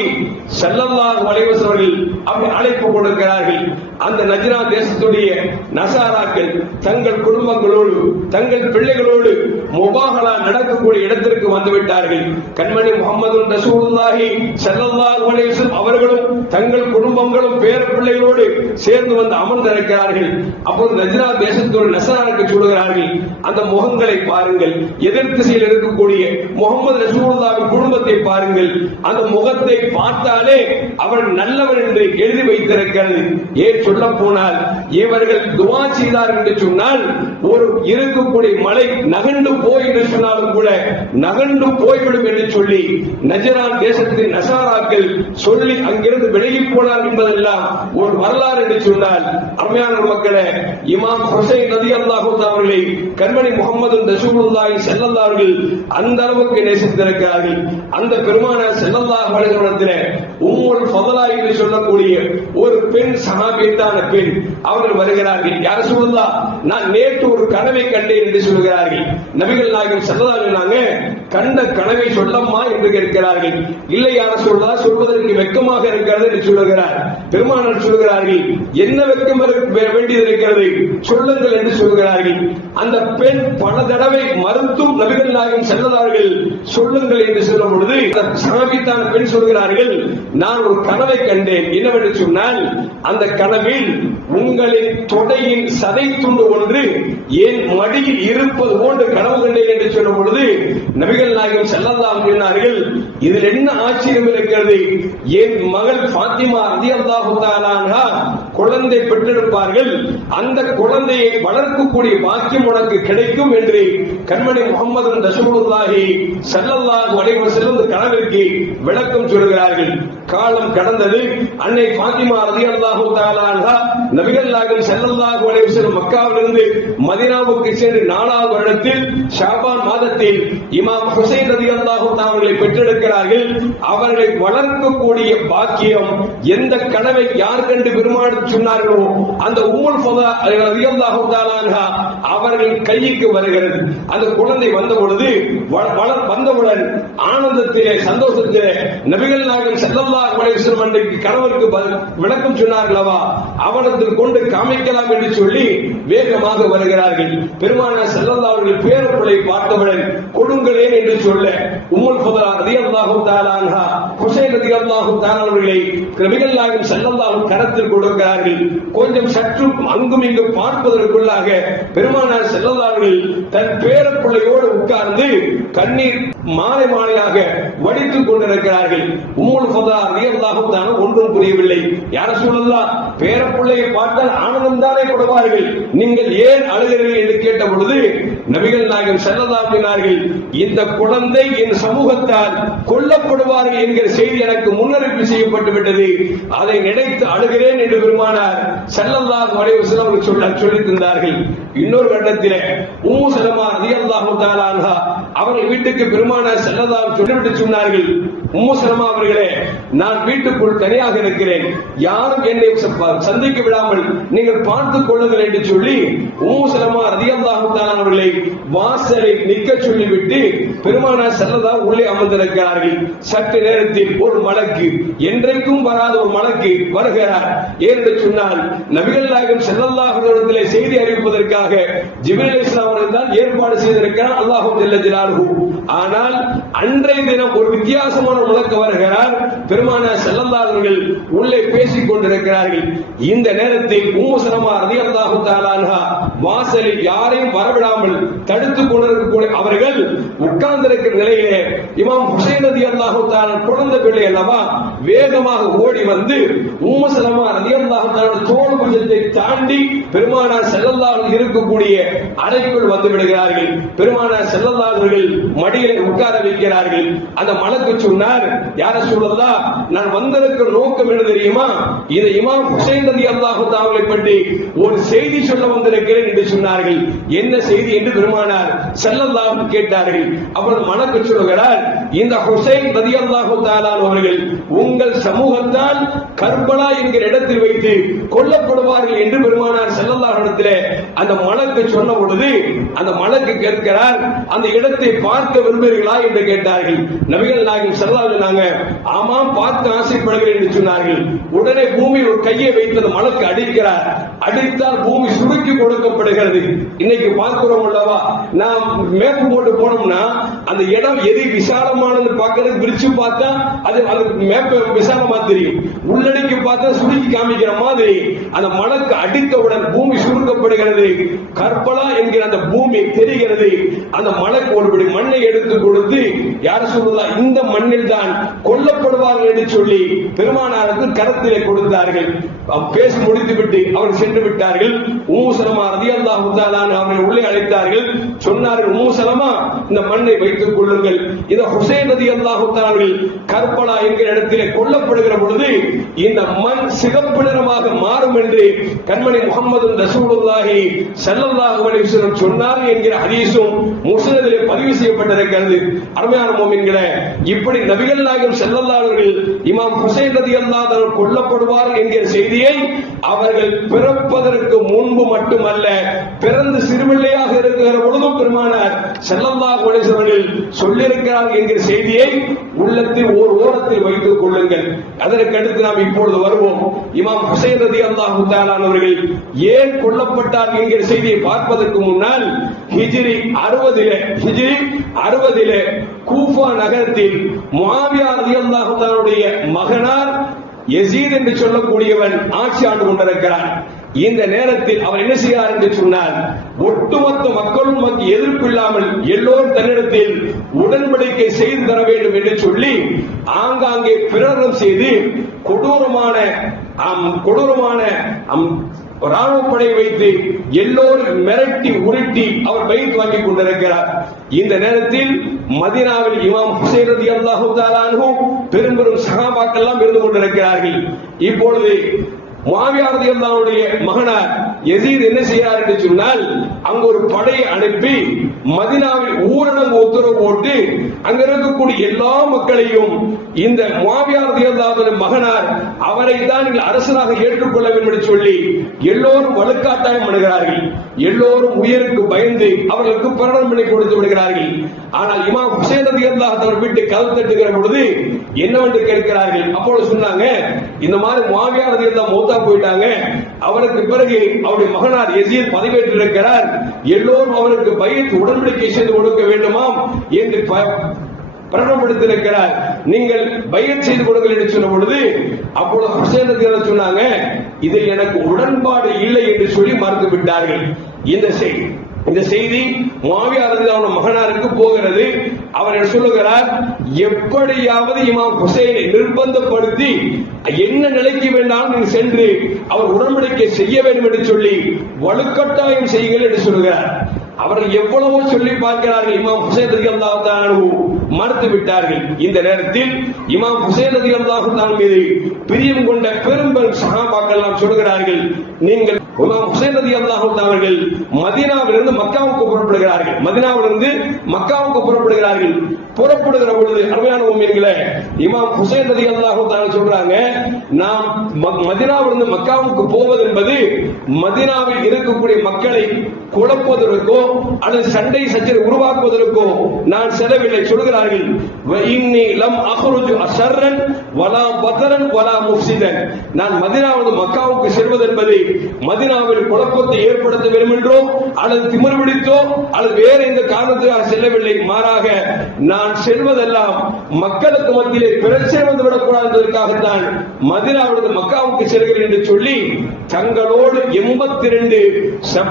ஸல்லல்லாஹு அலைஹி வஸல்லம் அவர்கள் அப்படி அழைப்பு கொடுக்கிறார்கள். அந்த நஜ்ரான் தேசத்துடைய நசாராக்கள் தங்கள் குடும்பங்களோடு தங்கள் பிள்ளைகளோடு முபாகலா நடக்கக்கூடிய இடத்திற்கு வந்துவிட்டார்கள். கண்மணி முஹம்மது ரசூலுல்லாஹி ஸல்லல்லாஹு அலைஹி வஸல்லம் அவர்களும் தங்கள் குடும்பங்களும் பேர பிள்ளைகளோடு சேர்ந்து வந்து அமர்ந்திருக்கிறார்கள். அப்போது நஜ்ரான் தேசத்துடைய நசாராக்கள் சொல்கிறார்கள், அந்த முகங்களை பாருங்கள், எதிர் திசையில் இருக்கக்கூடிய முஹம்மது ரசூலுல்லாஹின் குடும்பத்தை பாருங்கள், அந்த முகத்தை பார்த்தாலே அவர் நல்லவர் என்று எழுதி வைத்திருக்கிறது. ஏன் சொல்ல போனால், இவர்கள் துஆ செய்தார்கள் என்று சொன்னால் ஒரு இருக்கக்கூடிய மலை நகண்டு போய் என்று சொன்னாலும் கூட நகண்டு போய்விடும் என்று சொல்லி நஜ்ரான் தேசத்தின் நசாராக்கள் சொல்லி அங்கிருந்து விலகி போனார் என்பதெல்லாம் ஒரு வரலாறு என்று சொன்னால், அருமையான மக்களே, இமாம் ஹுசைன் ரலியல்லாஹு தஆலா அவர்களை கண்மணி முஹம்மது ரசூலுல்லாஹி ஸல்லல்லாஹு அலைஹி வஸல்லம் அந்த அளவுக்கு நேசித்திருக்கிறார்கள். அந்த பெருமானார் ஸல்லல்லாஹு அலைஹி வஸல்லம் உம்முல் ஃபதலா என்று சொல்லக்கூடிய ஒரு பெண் சஹாபியத்தான பெண் அவர்கள் வருகிறார்கள். யா ரசூலுல்லாஹ், நான் நேற்று ஒரு கனவை கண்டேன் என்று சொல்கிறார்கள். நபிகள் நாயகம் ஸல்லல்லாஹு அலைஹி வஸல்லம் கண்ட கனவை சொல்லம்மா என்று கேட்கிறார்கள். இல்லை யா ரசூலுல்லாஹ், சொல்வதற்கு வெட்கமாக இருக்கிறது என்று சொல்கிறார். பெருமானார் சொல்கிறார்கள், என்ன வெட்கம் வேண்டியது இருக்கிறது, சொல்லுங்கள் என்று சொல்கிறார்கள். அந்த பெண் பல தடவை மறுத்தும் நபிகள் நாயகம் ஸல்லல்லாஹு அலைஹி வஸல்லம் சொல்லுங்கள் என்று சொல்லும் பொழுது சஹாபித்தான பெண் சொல்கிறார்கள், நான் ஒரு கனவை கண்டேன். என்னவென்று சொன்னால், அந்த கனவில் உங்களின் தொடையின் சதை துண்டு ஒன்று என் மடியில் இருப்பது போன்று கனவு கண்டேன் என்று சொல்லும் பொழுது நபிகள் நாயகம் ஸல்லல்லாஹு அலைஹி வஸல்லம் சொன்னார்கள், இதில் என்ன ஆச்சரியம் இருக்கிறது, என் மகள் ஃபாத்திமா ரலியல்லாஹு தஆலா அன்ஹா குழந்தை பெற்றெடுப்பார்கள், அந்த குழந்தையை வளர்க்கக்கூடிய பாக்கியம் உனக்கு கிடைக்கும் என்று கண்மணி முஹம்மது ரசூலுல்லாஹி ஸல்லல்லாஹு அலைஹி வஸல்லம் கனவிற்கு விளக்கம் சொல்கிறார்கள். காலம் கடந்தது. அன்னை ஃபாத்திமா ரலியல்லாஹு தஆலா அன்ஹா நபிகள் நாயகம் ஸல்லல்லாஹு அலைஹி வஸல்லம் மக்காவிலிருந்து மதீனாவுக்கு சென்று 4வது வருடத்தில் ஷாபான் மாதத்தில் இமாம் ஹுசைன் ரலியல்லாஹு தஆலா அவர்களை பெற்றெடுக்கிறார்கள். அவர்களை வளர்க்கக்கூடிய பாக்கியம் எந்த கனவை யார் கண்டு பெருமாடு சொன்னார்களோ அந்த உம்முல் ஃபதா ரலியல்லாஹு தஆலா அன்ஹா அவர்கள் கைக்கு வருகிறது. அந்த குழந்தை வந்த பொழுது வந்தவுடன் ஆனந்தத்திலே சந்தோஷத்திலே நபிகள் நாயகம் ஸல்லல்லாஹு ஸல்லல்லாஹு அலைஹி வஸல்லம் அன்றைக்கு கணவருக்கு விளக்கம் சொன்னார்களவா, அவனத்தில் கொண்டு காமிக்கலாம் என்று சொல்லி வேகமாக வருகிறார்கள். பெருமானார் ஸல்லல்லாஹு அலைஹி வஸல்லம் பேரப்புளை பார்த்தவுடன் கொடுங்களேன் என்று சொல்ல உம்முல் ஃபதலா ரலியல்லாஹு தஆலா அன்ஹா ஹுசைன் ரலியல்லாஹு தஆலா அவர்களை நபிகள் நாயகம் ஸல்லல்லாஹு கரத்தில் கொடுக்கிறார்கள். கொஞ்சம் சற்று அங்கும் இங்கும் பார்ப்பதற்குள்ளாக பெருமானார் ஸல்லல்லாஹு அலைஹி வஸல்லம் தன் பேரப்புள்ளையோடு உட்கார்ந்து கண்ணீர் மாலை மாலையாக வடித்துக் கொண்டிருக்கிறார்கள். உம்முல் ஃபதலா ரலியல்லாஹு தஆலா ஒன்றும் புரியவில்லை. யா ரசூலல்லாஹ், பேரப்புள்ளையை பார்த்தால் ஆனந்தம் தானே படுவார்கள், நீங்கள் ஏன் அழுகிறீர்கள் என்று கேட்ட பொழுது நபிகள் நாயகம் ஸல்லல்லாஹு அலைஹி வஸல்லம், இந்த குழந்தை என் சமூகத்தால் கொல்லப்படுவார்கள் என்கிற செய்தி எனக்கு முன்னறிவிப்பு செய்யப்பட்டு விட்டது, அதை நினைத்து அழுகிறேன் என்று பெருமானார் ஸல்லல்லாஹு அலைஹி வஸல்லம் சொல்லி தந்தார்கள். இன்னொரு கட்டத்திலே உம்மு சலமா ரலியல்லாஹு தஆலா அன்ஹா அவர்கள் வீட்டுக்கு பெருமானார் ஸல்லல்லாஹு அலைஹி வஸல்லம் சொல்லிவிட்டு சொன்னார்கள், உம்மு சலமா அவர்களே, நான் வீட்டுக்குள் தனியாக இருக்கிறேன், யாரும் என்னை சந்திக்க விடாமல் நீங்கள் பார்த்துக் கொள்ளுங்கள் என்று சொல்லி உம்மு சலமா ரலியல்லாஹு தஆலா அவர்களை வாசலில் நிற்க சொல்லிவிட்டு பெருமானார் ஸல்லல்லாஹு உள்ளே அமர்ந்திருக்கிறார்கள். சற்று நேரத்தில் ஒரு மலக்கு, என்றைக்கும் வராத ஒரு மலக்கு வருகிறார். ஏனென்று சொன்னால் நபிகள் நாயகம் ஸல்லல்லாஹு அலைஹி வஸல்லம் செய்தி அறிவிப்பதற்காக ஜிப்ரீல் அலைஹிஸ்ஸலாம் அவர்கள் தான் ஏற்பாடு செய்திருக்கிறார் அல்லாஹ் ஜல்ல ஜலாலுஹு. ஆனால் அன்றைய தினம் ஒரு வித்தியாசமான மலக்கு வருகிறார். பெருமானார் ஸல்லல்லாஹு அலைஹி வஸல்லம் உள்ளே பேசிக் கொண்டிருக்கிறார்கள். இந்த நேரத்தில் உம்மு சலமா ரலியல்லாஹு தஆலா அன்ஹா வாசலில் யாரையும் வரவிடாமல் தடுத்துக் கொண்டிருக்கக்கூடிய அவர்கள் உட்கார்ந்திருக்கிற நிலையிலே இமாம் ஹுசைன் ரலியல்லாஹு தஆலா குழந்தை பிள்ளை அல்லவா வேகமாக ஓடி வந்து உம்மு சலமா ரலியல்லாஹு தஆலா தோள் புஜத்தை தாண்டி பெருமானார் ஸல்லல்லாஹு அலைஹி இருக்கக்கூடிய அறைக்குள் வந்து விடுகிறார்கள். பெருமானார் ஸல்லல்லாஹு அலைஹி அவர்கள் மடியிலே உட்கார வைக்கிறார்கள். அந்த மலக்கு சொன்னார், யா ரசூலல்லாஹ், நான் வந்திருக்கிற நோக்கம் என்ன தெரியுமா, இது இமாம் ஹுசைன் ரலியல்லாஹு தஆலா பற்றி ஒரு செய்தி சொல்ல வந்திருக்கிறேன் என்று சொன்னார்கள். என்ன செய்தி என்று பெருமானார் ஸல்லல்லாஹு அலைஹி கேட்டார்கள். அப்பொழுது மலக்கு சொல்கிறார், இந்த ஹுசைன் ரலியல்லாஹு தஆலா அவர்கள் உங்கள் சமூகத்தால் கர்பலா என்கிற இடத்தில் வைத்து கொல்லப்படுவார்கள் என்று பெருமானார் ஸல்லல்லாஹு அலைஹி இடத்திலே அந்த மலக்கு சொன்ன பொழுது அந்த மலக்கு கேட்கிறார், அந்த இடத்தை பார்க்க விரும்புகிறீர்களா என்று கேட்டார்கள். நபிகள் நாயகம் ஸல்லல்லாஹு அலைஹி வஸல்லம், ஆமாம் பார்க்க ஆசைப்படுகிறேன் என்று சொன்னார்கள். உடனே பூமியில் ஒரு கையை வைத்து அந்த மலக்கு அடிக்கிறார். அடித்தால் பூமி சுருக்கி கொடுக்கப்படுகிறது. இன்னைக்கு பார்க்கிறோம் அல்லவா, நாம் மேப்பு போட்டு போனோம்னா அந்த இடம் எது விசாலமானது பார்க்கிறது, பிரிச்சு பார்த்தா அது மேப்பு விசாலமா தெரியும், உள்ளடக்கி பார்த்தா சுருக்கி காமிக்கிற மாதிரி அந்த மலக்கு அடித்தவுடன் பூமி சுருக்கப்படுகிறது. கர்பலா என்கிற அந்த பூமி தெரிகிறது. அந்த மலக்கு ஒருபடி மண்ணை எடுத்து கொடுத்து, யார் சொல்லலாம், இந்த மண்ணில் தான் கொல்லப்படுவார்கள் என்று சொல்லி பெருமானாருக்கு கரத்திலே கொடுத்தார்கள். பேசி முடித்துவிட்டு அவர் சென்று விட்டார்கள். உம்மு சலமா ரலியல்லாஹு தஆலா அவர்களை உள்ளே அழைத்தார்கள். சொன்னார்கள், உம்மு சலமா, இந்த மண்ணை வைத்துக் கொள்ளுங்கள். இந்த ஹுசைன் ரலியல்லாஹு தஆலா கர்பலா என்கிற இடத்திலே கொல்லப்படுகிற பொழுது இந்த மண் சிகப்பு நிறமாக மாறும் என்று கண்மணி முஹம்மது ரசூலுல்லாஹி ஸல்லல்லாஹு அலைஹி வஸல்லம் சொன்னார் என்கிற ஹதீஸும் முஸ்லிமிலே பதிவு செய்யப்பட்டிருக்கிறது. அருமையான முஃமின்களே, இப்படி நபிகள் நாயகம் ஸல்லல்லாஹு அலைஹி வஸல்லம் இமாம் ஹுசைன் ரலியல்லாஹு தஆலா கொல்லப்படுவார் என்கிற செய்தியை அவர்கள் பிறப்பதற்கு முன்பு மட்டுமல்ல, பிறந்து சிறுபிள்ளையாக இருக்கிற பொழுதும் பெருமானார் ஸல்லல்லாஹு அலைஹி வஸல்லம் சொல்லியிருக்கிறார் என்கிற செய்தியை உள்ளத்தில் ஒரு ஓரத்தில் வைத்துக் கொள்ளுங்கள். அதற்கு அடுத்து நாம் இப்பொழுது வருவோம். இமாம் ஹுசைன் ரலியல்லாஹு தஆலா அவர்கள் ஏன் கொல்லப்பட்டார் என்கிற செய்தியை பார்ப்பதற்கு முன்னால் ஹிஜ்ரி 60 கூஃபா நகரத்தில் முஆவியா ரலியல்லாஹு தஆலாவுடைய மகனார் யஸீத் என்று சொல்லக்கூடியவன் ஆட்சி ஆண்டு கொண்டிருக்கிறார். இந்த நேரத்தில் அவர் என்ன செய்கிறார் என்று சொன்னால், ஒட்டுமொத்த மக்களும் எதிர்ப்பு இல்லாமல் எல்லோரும் தன்னிடத்தில் உடன்படிக்கை செய்து தர வேண்டும் என்று சொல்லி ஆங்காங்கே பிரகடனம் செய்து கொடூரமான ராணுவ படை வைத்து எல்லோரும் மிரட்டி உருட்டி அவர் பைத் வாங்கி கொண்டிருக்கிறார். இந்த நேரத்தில் மதீனாவில் இமாம் ஹுசைன் ரலியல்லாஹு தஆலா அன்ஹு பெரும் பெரும் சஹாபாக்கள் எல்லாம் இருந்து கொண்டிருக்கிறார்கள். இப்பொழுது முஆவியா ரலியல்லாஹு அன்ஹுடைய மகனார் யஸீத் என்ன செய்கிறார் என்று சொன்னால், அங்கு ஒரு படையை அனுப்பி மதீனாவில் ஊரடங்கு உத்தரவு போட்டு அங்க இருக்கக்கூடிய எல்லா மக்களையும் இந்த முஆவியா ரலியல்லாஹு அன்ஹு மகனார் அவரை தான் நீங்கள் அரசனாக ஏற்றுக்கொள்ள வேண்டும் என்று சொல்லி எல்லோரும் வலுக்காட்டாயம் பண்ணுகிறார்கள். எல்லோரும் உயிருக்கு பயந்து அவர்களுக்கு பிரகடனம் பண்ணி கொடுத்து விடுகிறார்கள். ஆனால் இமாம் ஹுசைன் ரலியல்லாஹு அன்ஹு வீட்டை கதவு தட்டுகிற பொழுது என்னவென்று கேட்கிறார்கள். அப்பொழுது சொன்னாங்க, இந்த மாதிரி முஆவியா ரலியல்லாஹு மௌத்தா போயிட்டாங்க, அவருக்கு பிறகு அவருடைய மகனார் யஸீத் பதவியேற்று இருக்கிறார், எல்லோரும் அவருக்கு பைஅத் உடன்படிக்கை செய்து கொடுக்க வேண்டுமாம் என்று பிரகடனப்படுத்தியிருக்கிறார், நீங்கள் பைஅத் செய்து கொடுங்கள் என்று சொன்ன பொழுது அப்பொழுது ஹுசைன் ரலியல்லாஹு சொன்னாங்க, இதில் எனக்கு உடன்பாடு இல்லை என்று சொல்லி மறுத்து விட்டார்கள். இந்த செய்தி முஆவியா ரலியல்லாஹு மகனாருக்கு போகிறது. அவர் சொல்லுகிறார், எப்படியாவது இமாம் ஹுசைனை நிர்பந்தப்படுத்தி என்ன நிலைக்கு வேண்டாம் நீங்கள் சென்று அவர் உடன்படிக்கை செய்ய வேண்டும் என்று சொல்லி வலுக்கட்டாயம் செய்யுங்கள் என்று சொல்லுகிறார். அவர்கள் எவ்வளவோ சொல்லி பார்க்கிறார்கள், இமாம் ஹுசைன் ரலியல்லாஹு தஆலா மறுத்து விட்டார்கள். இந்த நேரத்தில் இமாம் ஹுசைன் ரலியல்லாஹு தஆலா மீது பிரியம் கொண்ட பெரும்பெரும் சஹாபாக்கள் எல்லாம் சொல்கிறார்கள், நீங்கள் இமாம் ஹுசைன் ரலியல்லாஹு தஆலா அவர்கள் மதீனாவிலிருந்து மக்காவுக்கு புறப்படுகிறார்கள். மதீனாவிலிருந்து மக்காவுக்கு புறப்படுகிறார்கள். புறப்படுகிற பொழுது அருமையான முஃமின்களே, இமாம் ஹுசைன் ரலியல்லாஹு தஆலா சொல்றாங்க, நாம் மதீனாவிலிருந்து மக்காவுக்கு போவது என்பது மதீனாவில் இருக்கக்கூடிய மக்களை குழப்பதற்கோ அல்லது சண்டை சச்சரவை உருவாக்குவதற்கோ நான் செல்லவில்லை. சொல்கிறார்கள், இன்னி லம் அக்ருஜு அஷர்ரன் வலா பதரன் வலா முஃசிதன், நான் மதீனாவிலிருந்து மக்காவுக்கு செல்வது என்பது மதீனாவில் குழப்பத்தை ஏற்படுத்த வேண்டும் என்றோ அல்லது திமிர் பிடித்தோ அல்லது வேற எந்த காரணத்துக்காக செல்லவில்லை. மாறாக நான் செல்வதெல்லாம் மக்களுக்கு மத்தியிலே பிரச்சனை வந்துவிடக் கூடாது என்பதற்காகத்தான் மதீனாவிலிருந்து மக்காவுக்கு செல்கிறேன் என்று சொல்லி தங்களோடு 82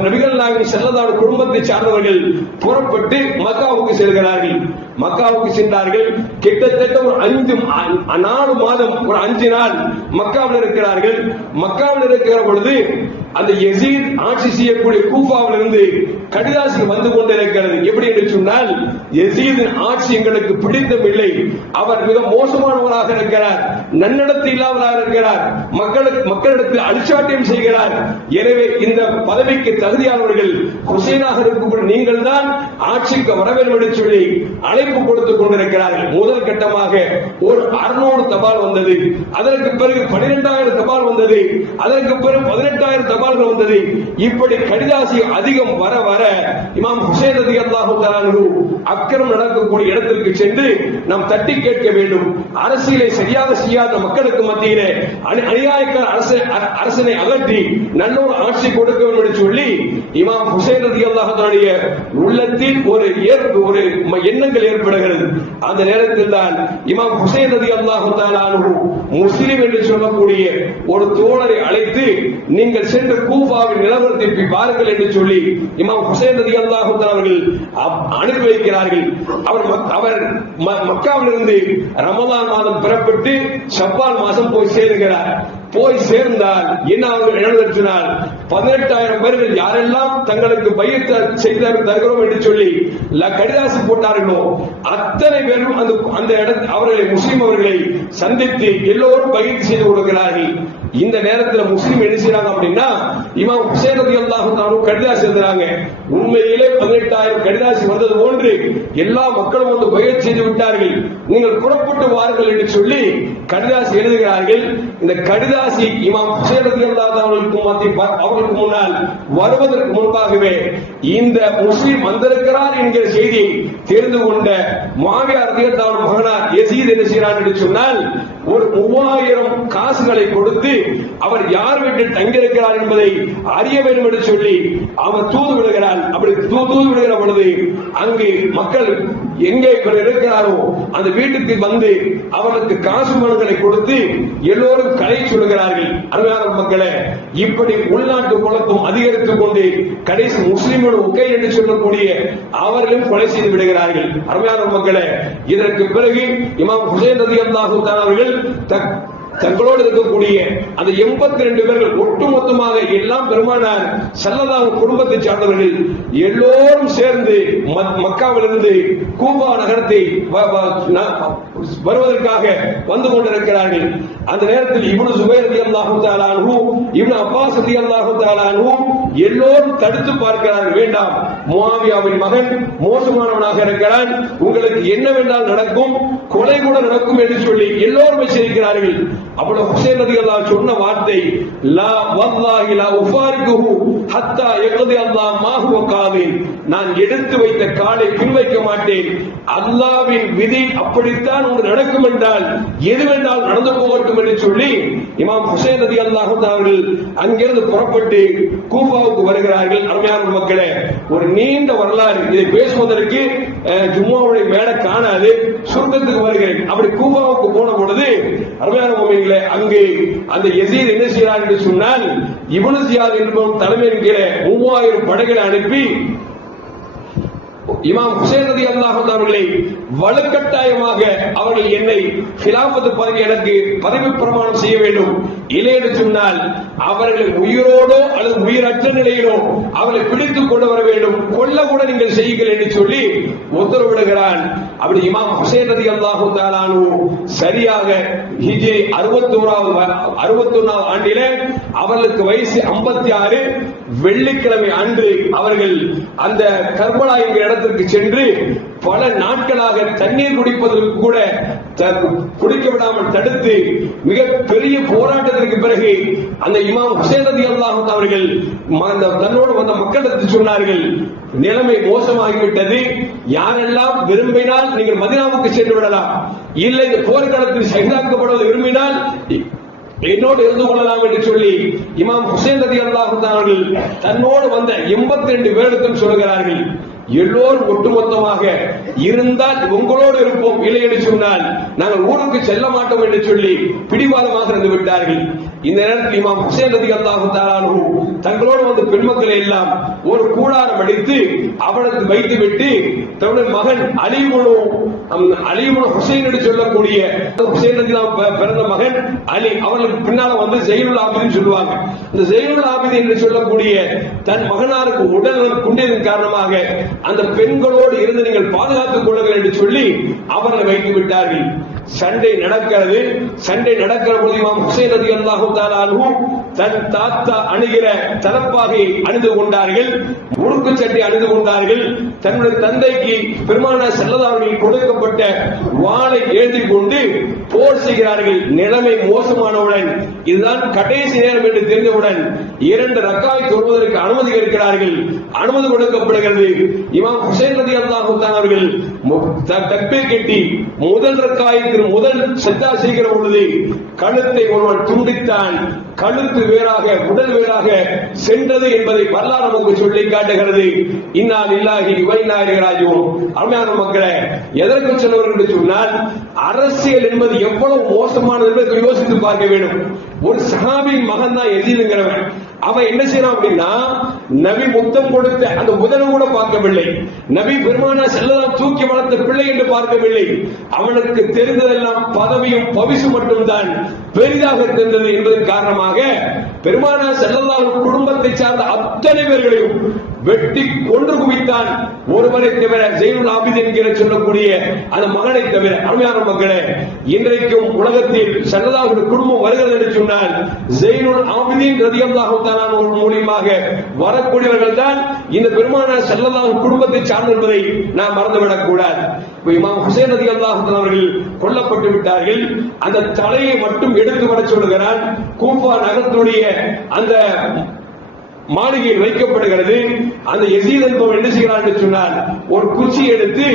நபிகள் நாயகம் ஸல்லல்லாஹு குடும்பத்தை சார்ந்தவர்கள் புறப்பட்டு மக்காவுக்கு செல்கிறார்கள். மக்காவுக்கு சென்றார்கள். கிட்டத்தட்ட ஒரு 4 மாதம், ஒரு 5 நாள் மக்காவில் இருக்கிறார்கள். மக்காவில் இருக்கிற பொழுது அந்த யஸீத் ஆட்சி செய்யக்கூடிய கூஃபாவில் இருந்து கடிதாசி வந்து கொண்டிருக்கிறது. எப்படி என்று சொன்னால், யஸீதின் ஆட்சி எங்களுக்கு பிடித்தமில்லை, அவர் மிக மோசமானவராக இருக்கிறார், நன்னடத்தை இல்லாதவராக இருக்கிறார், மக்களிடத்தில் அழிச்சாட்டியம் செய்கிறார். எனவே இந்த பதவிக்கு தகுதியானவர்கள் ஹுசைனாக இருக்கக்கூடிய நீங்கள் தான் ஆட்சிக்கு வர வேண்டும் என்று சொல்லி அழைப்பு கொடுத்துக் கொண்டிருக்கிறார்கள். முதல் கட்டமாக ஒரு 600 தபால் வந்தது. அதற்கு பிறகு 12,000 தபால் வந்தது. அதற்கு பிறகு 18,000 தபால்கள் வந்தது. இப்படி கடிதாசி அதிகம் வர வர இமாம் ஹுசைன் ரலியல்லாஹு தஆலா அக்கிரம் நடக்கக்கூடிய இடத்திற்கு சென்று நாம் தட்டி கேட்க வேண்டும். அரசியலை சரியாக செய்யாத மக்களுக்கு மத்தியிலே அநியாயக்கார அரசனை அகற்றி நல்லொரு ஆட்சி கொடுக்க வேண்டும் என்று சொல்லி இமாம் ஹுசைன் ரலியல்லாஹு தஆலா உள்ளத்தில் ஒரு எண்ணங்கள் ஏற்படுகிறது. அந்த நேரத்தில் தான் இமாம் ஹுசைன் ரலியல்லாஹு தஆலா முஸ்லிம் என்று சொல்லக்கூடிய ஒரு தோழரை அழைத்து, நீங்கள் சென்று கூஃபாவின் நிலவரத்தை பாருங்கள் என்று சொல்லி இமாம் ஹுசைன் ரலியல்லாஹு தஆலா அவர்கள் அனுப்பி வைக்கிறார்கள். அவர் மக்காவிலிருந்து ரமலான் மாதம் புறப்பட்டு ஷவ்வால் மாதம் போய் சேருகிறார். போய் சேர்ந்தால் என்ன எழுதினால் 18,000 பேர்கள் யாரெல்லாம் தங்களுக்கு பைஅத் செய்து தருகிறோம் என்று சொல்லி கடிதாசி போட்டார்களோ அத்தனை பேரும் அந்த அவர்களை முஸ்லிம் அவர்களை சந்தித்து எல்லோரும் பைஅத் செய்து கொடுக்கிறார்கள். இந்த நேரத்தில் முஸ்லிம் என்ன செய்யறாங்க அப்படின்னா, இமாம் ஹுசைன் ரலியல்லாஹு தஆலா கடிதாசி எழுதுறாங்க. உண்மையிலே 18,000 கடிதாசி வந்தது போன்று எல்லா மக்களும் வந்து பைஅத் செய்து விட்டார்கள், நீங்கள் புறப்பட்டு வாருங்கள் என்று சொல்லி கடிதாசி எழுதுகிறார்கள். இந்த கடிதாசி இமாம் ஹுசைன் ரலியல்லாஹு தஆலா அவர்களுக்கு முன்னால் வருவதற்கு முன்பாகவே இந்த முஸ்லிம் வந்திருக்கிறார் என்கிற செய்தியை தெரிந்து கொண்ட முஆவியா ரலியல்லாஹு அன்ஹு மகனார் யஸீத் என்ன செய்கிறார் என்று சொன்னால், ஒரு 3000 காசுகளை கொடுத்து அவர் யார் வீட்டில் தங்கியிருக்கிறார் என்பதை அறிய வேண்டும் என்று சொல்லி அவர் தூது விடுகிறார். அப்படி தூது விடுகிற பொழுது அங்கு மக்கள் எங்கே இருக்கிறாரோ அந்த வீட்டுக்கு வந்து அவர்களுக்கு காசு மனுக்களை கொடுத்து எல்லோரும் கலை சொல்லுகிறார்கள். அருமையான மக்களே, இப்படி உள்நாட்டு குழப்பம் அதிகரித்துக் கொண்டு கடைசி முஸ்லிமோட உக்கை என்று சொல்லக்கூடிய அவர்களும் கொலை செய்து விடுகிறார்கள். அருமையான மக்களே, இதற்கு பிறகு இமாம் ஹுசைன் ரலியல்லாஹு தஆலா அவர்கள் தங்களோடு இருக்கக்கூடிய அந்த 82 பேர்கள் ஒட்டுமொத்தமாக எல்லாம் பெருமானார் ஸல்லல்லாஹு குடும்பத்தை சார்ந்தவர்கள் எல்லோரும் சேர்ந்து மக்காவிலிருந்து கூஃபா நகரத்தை வருவதற்காக வந்து கொண்டிருக்கிறார்கள். அந்த நேரத்தில் இப்னு சுபைர் ரலியல்லாஹு தஆலா அன்ஹு, இப்னு அப்பாஸ் ரலியல்லாஹு தஆலா அன்ஹு எல்லோரும் தடுத்து பார்க்கிறார்கள். வேண்டாம், முஆவியாவின் மகன் மோசமானவனாக இருக்கிறான், உங்களுக்கு என்ன வேண்டால் நடக்கும், கொலை கூட நடக்கும் என்று சொல்லி எல்லோரும் எச்சரிக்கிறார்கள். அவ்வளவு ஹுசைன் ரலியல்லாஹு சொன்ன வார்த்தை, லா வல்லாஹி லா நான் எடுத்து வைத்த காலை பின்வைக்க மாட்டேன். அல்லாஹ்வின் விதி அப்படித்தான் ஒன்று நடக்கும் என்றால் எதுவென்றால் நடந்து போகட்டும் என்று சொல்லி இமாம் ஹுசைன் ரலியல்லாஹு தஆலா அவர்கள் அங்கிருந்து புறப்பட்டு கூஃபாவுக்கு வருகிறார்கள். அருமையான மக்களே, ஒரு நீண்ட வரலாறு, இதை பேசுவதற்கு ஜும்மாவுடைய மேடை காணாது, சுருக்கத்துக்கு வருகிறேன். அப்படி கூஃபாவுக்கு போன பொழுது அருமையான முஃமின்களே, அங்கு அந்த யஸீத் என்ன செய்கிறார் என்று சொன்னால், இப்னு ஜியாத் என்பவர் தலைமையின் கீழே 3000 படைகளை அனுப்பி இமாம் ஹுசைன் ரலியல்லாஹு தஆலா அவர்களை வலுக்கட்டாயமாக அவர்கள் என்னை கிலாஃபத் பதவி எனக்கு பதவி பிரமாணம் செய்ய வேண்டும், இல்லை என்று சொன்னால் அவர்களை உயிரோடோ அல்லது உயிரற்ற நிலையிலோ அவர்களை பிடித்துக் கொண்டு வர வேண்டும், கொல்ல கூட நீங்கள் செய்யுங்கள் என்று சொல்லி உத்தரவிடுகிறான். அப்படி இமாம் ஹுசைன் ரலியல்லாஹு தஆலா சரியாக ஹிஜ்ரி 61வது ஆண்டிலே அவர்களுக்கு வயசு 56, வெள்ளிக்கிழமை அன்று அவர்கள் அந்த கர்பலா என்கிற இடத்திற்கு சென்று பல நாட்களாக தண்ணீர் குடிப்பதற்கு கூட குடிக்க விடாமல் தடுத்து மிக பெரிய போராட்டத்திற்கு பிறகு அந்த இமாம் ஹுசைன் ரலியல்லாஹு தஆலா அவர்கள் தன்னோடு வந்த மக்களுக்கு சொன்னார்கள், நிலைமை மோசமாகிவிட்டது, யாரெல்லாம் விரும்பினால் நீங்கள் மதீனாவுக்கு சென்று விடலாம், இல்லை இந்த போர்க்களத்தில் ஷஹீதாக்கப்படுவது விரும்பினால் என்னோடு இருந்து கொள்ளலாம் என்று சொல்லி இமாம் ஹுசைன் ரலியல்லாஹு தஆலா அவர்கள் தன்னோடு வந்த 82 பேருக்கும் சொல்கிறார்கள், எல்லோரும் ஒட்டுமொத்தமாக இருந்தால் உங்களோடு இருப்போம், இல்லை என்று சொன்னால் நாங்கள் ஊருக்கு செல்ல மாட்டோம் என்று சொல்லி பிடிவாதமாக இருந்து விட்டார்கள். இந்த நேரத்தில் இமாம் ஹுசைன் ரலியல்லாஹு தஆலா தங்களோடு வந்த பெண்மக்களை எல்லாம் ஒரு கூடாரம் அடித்து அவனுக்கு வைத்துவிட்டு தன்னுடைய மகன் அலி இப்னு ஹுசைன் என்று சொல்லக்கூடிய ஹுசைன் ரலியல்லாஹு பிறந்த மகன் அலி, அவர்களுக்கு பின்னால வந்து ஜைனுல் ஆபிதீன் சொல்லுவாங்க. இந்த ஜைனுல் ஆபிதீன் என்று சொல்லக்கூடிய தன் மகனாருக்கு உடல்நலம் குன்றியதன் காரணமாக அந்த பெண்களோடு இருந்து நீங்கள் பாதுகாத்துக் கொள்ளுங்கள் என்று சொல்லி அவர்களை வைத்து விட்டார்கள். சண்டை நடக்கிறது. சண்டை நடக்கிற போது இமாம் ஹுசைன் ரலியல்லாஹு தஆலா தன் தாத்தா அணிகிற தலப்பாகை அணிந்து கொண்டார்கள், முறுக்கு சட்டை அணிந்து கொண்டார்கள். தன்னுடைய தந்தைக்கு பெருமானார் ஸல்லல்லாஹு அலைஹி வஸல்லம் கொடுக்கப்பட்ட வாளை ஏந்தி கொண்டு போர் செய்கிறார்கள். நிலைமை மோசமானவுடன் இதுதான் கடைசி நேரம் என்று தெரிந்தவுடன் 2 ரக்காத் தொழுவதற்கு அனுமதி கேட்கிறார்கள். அனுமதி கொடுக்கப்படுகிறது. இமாம் ஹுசைன் ரலியல்லாஹு தஆலா அவர்கள் தக்பீர் கட்டி முதல் ரக்காயத்திற்கு முதல் சஜ்தா செய்கிற பொழுது கழுத்தை ஒருவன் துண்டித்தான். கழுத்து வேறாக உடல் வேறாக சென்றது என்பதை வரலாறு நமக்கு சொல்லி காட்டுகிறது. இன்னா லில்லாஹி வ இன்னா இலைஹி ராஜிஊன். அருமையான மக்களே, எதற்கு சொல்லுகிறேன் என்று சொன்னால், அரசியல் என்பது எவ்வளவு மோசமானது என்பதை யோசித்து பார்க்க வேண்டும். ஒரு சஹாபியின் மகன் தான் யஸீதுங்கிறவன். அவன் என்ன செய்யறான் அப்படின்னா, நபி முத்தம் கொடுத்த அந்த உதடு கூட பார்க்கவில்லை, நபி பெருமானார் ஸல்லல்லாஹு தூக்கி வளர்த்த பிள்ளை என்று பார்க்கவில்லை. அவனுக்கு தெரிந்ததெல்லாம் பதவியும் பவிசு மட்டும்தான் பெரிதாக தெரிந்தது என்பதன் காரணமாக பெருமானார் ஸல்லல்லாஹு குடும்பத்தை சார்ந்த அத்தனை பேர்களையும் வெட்டி கொன்று குவித்தான். ஒருவரை தவிர, ஜைனுல் ஆபிதீன் என்கிற சொல்லக்கூடிய அந்த மகனை தவிர. அருமையான மக்களே, இன்றைக்கும் உலகத்தில் ஸல்லல்லாஹு குடும்பம் வருகிறது என்று சொன்னால் ஜைனுல் ஆபிதீன் ரலியல்லாஹு தஆலா மூலமாக வரக்கூடியவர்கள் தான் இந்த பெருமானார் ஸல்லல்லாஹு குடும்பத்தை சார்ந்திருப்பதை நாம் மறந்துவிடக் கூடாது. இமாம் ஹுசைன் ரலியல்லாஹு தஆலா அவர்கள் கொல்லப்பட்டு விட்டார்கள். அந்த தலையை மட்டும் எடுத்து வர சொல்லுகிறான். கூஃபா நகரத்துடைய அந்த மாளிகையில் வைக்கப்படுகிறது. அந்த யஸீத் என்பவர் என்ன செய்கிறார் என்று சொன்னால், ஒரு குச்சி எடுத்து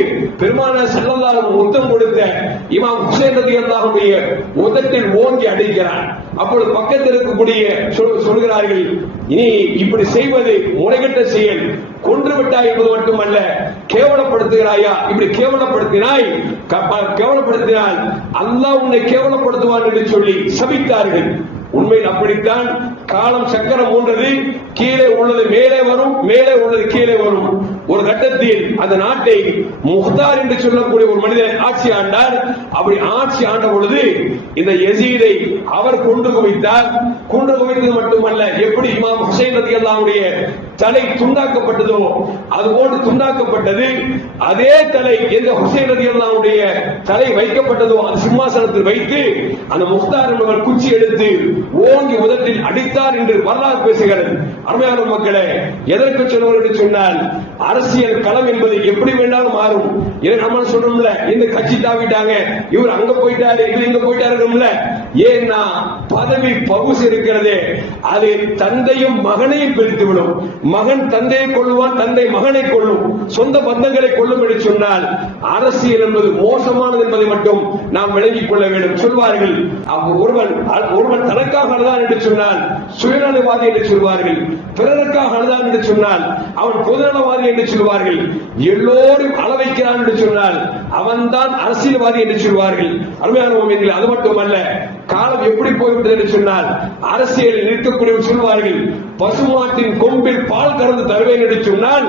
பெருமானார் ஸல்லல்லாஹு முத்தம் கொடுத்த இமாம் ஹுசைன் ரலியல்லாஹு அன்ஹுடைய உதட்டில் ஓங்கி அடிக்கிறார். அப்பொழுது பக்கத்தில் இருக்கக்கூடிய சொல்கிறார்கள், இனி இப்படி செய்வது முறைகெட்ட செயல், கொன்று விட்டாய் என்பது மட்டுமல்ல, கேவலப்படுத்துகிறாயா, இப்படி கேவலப்படுத்தினால் அல்லாஹ் உன்னை கேவலப்படுத்துவான் என்று சொல்லி சபித்தார்கள். உண்மையில் அப்படித்தான். காலம் சக்கரம் ஊன்றது, கீழே உள்ளது மேலே வரும், மேலே உள்ளது கீழே வரும். ஒரு கட்டத்தில் அந்த நாட்டை முக்தார் என்று சொல்லக்கூடிய ஒரு மனிதன் ஆட்சி ஆண்டார். அப்படி ஆட்சி ஆண்ட பொழுது இந்த யஸீதை அவர் கொண்டு குவித்தார். கொண்டு குவித்தது மட்டுமல்ல, எப்படி இமாம் ஹுசைன் ரலியல்லாஹு தலை துண்டாக்கப்பட்டதோ அதுபோன்று துண்டாக்கப்பட்டது. அதே தலை எந்த ஹுசைன் ரலியல்லாஹு தலை வைக்கப்பட்டதோ அந்த சிம்மாசனத்தில் வைத்து அந்த முக்தார் என்பவர் குச்சி எடுத்து ஓங்கி உதட்டில் அடித்தார் என்று வரலாறு பேசுகிறது. அருமையான மக்களே, எதற்கு சொல்லுவோம் என்று சொன்னால், அரசியல் களம் என்பது எப்படி வேண்டாலும் மாறும். இதை நம்ம சொல்றோம்ல, இந்த கட்சி தாவிட்டாங்க, இவர் அங்க போயிட்டாரு, இவர் இங்க போயிட்டாருல, ஏன்னா பதவி பவுசு இருக்கிறதே, அது தந்தையும் மகனையும் பிரித்துவிடும். மகன் தந்தையை கொள்ளுவான், தந்தை மகனை கொள்ளும், சொந்த பந்தங்களை கொள்ளும் என்று சொன்னால் அரசியல் என்பது மோசமானது என்பதை மட்டும் நாம் விளங்கிக் கொள்ள வேண்டும். சொல்வார்கள், ஒருவன் தனக்காக அழுதான் என்று சொன்னால் சுயநலவாதி என்று சொல்வார்கள், பிறருக்காக அழுதான் என்று சொன்னால் அவன் பொதுநலவாதி என்று சொல்வார்கள், எல்லோரும் அள வைக்கிறான் என்று சொன்னால் அவன்தான் அரசியல்வாதி என்று சொல்வார்கள். அருமையான மோமின்களே, அது மட்டுமல்ல, காலம் எப்படி போய்விட்டது என்று சொன்னால் அரசியலில் நிற்கக்கூடிய சொல்வார்கள், பசுமாட்டின் கொம்பில் பால் கறந்து தருவேன் என்று சொன்னால்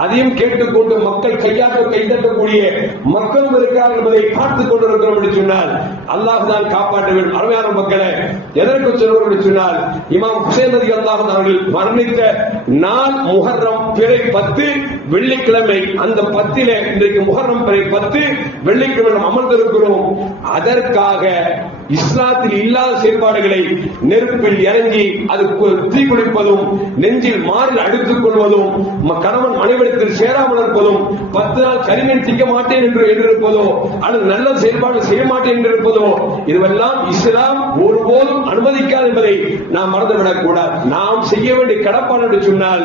அதையும் கேட்டுக்கொண்டு மக்கள் கையாக கைதட்டக்கூடிய மக்களும் இருக்கிறார்கள் என்பதை பார்த்துக் கொண்டிருக்கிறோம் என்று சொன்னால் அல்லாஹ் தான் காப்பாற்ற வேண்டும். அருமையான மக்களை, எதற்கு சொல்வோம் என்று சொன்னால் இமாம் ஹுசைன் ரலியல்லாஹு அன்ஹு அவர்கள் மரணித்த நாள் முஹர்ரம் பிறை 10 வெள்ளிக்கிழமை. அந்த 10 இன்றைக்கு முஹர்ரம் பிறை 10 வெள்ளிக்கிழமை அமர்ந்திருக்கிறோம். அதற்காக இஸ்லாத்தில் இல்லாத செயல்பாடுகளை நெருப்பில் இறங்கி அது தீக்குளிப்பதும், நெஞ்சில் மாறில் அடித்துக் கொள்வதும், கணவன் மனைவிடத்தில் சேராமல் இருப்பதும், 10 நாள் கரிமீன் திக்க மாட்டேன் என்று இருப்பதோ அல்லது நல்ல செயல்பாடு செய்ய மாட்டேன் என்று இருப்பதோ, இதுவெல்லாம் இஸ்லாம் ஒருபோதும் அனுமதிக்காது என்பதை நாம் மறந்துவிடக் கூடாது. நாம் செய்ய வேண்டிய கடப்பாடு என்று சொன்னால்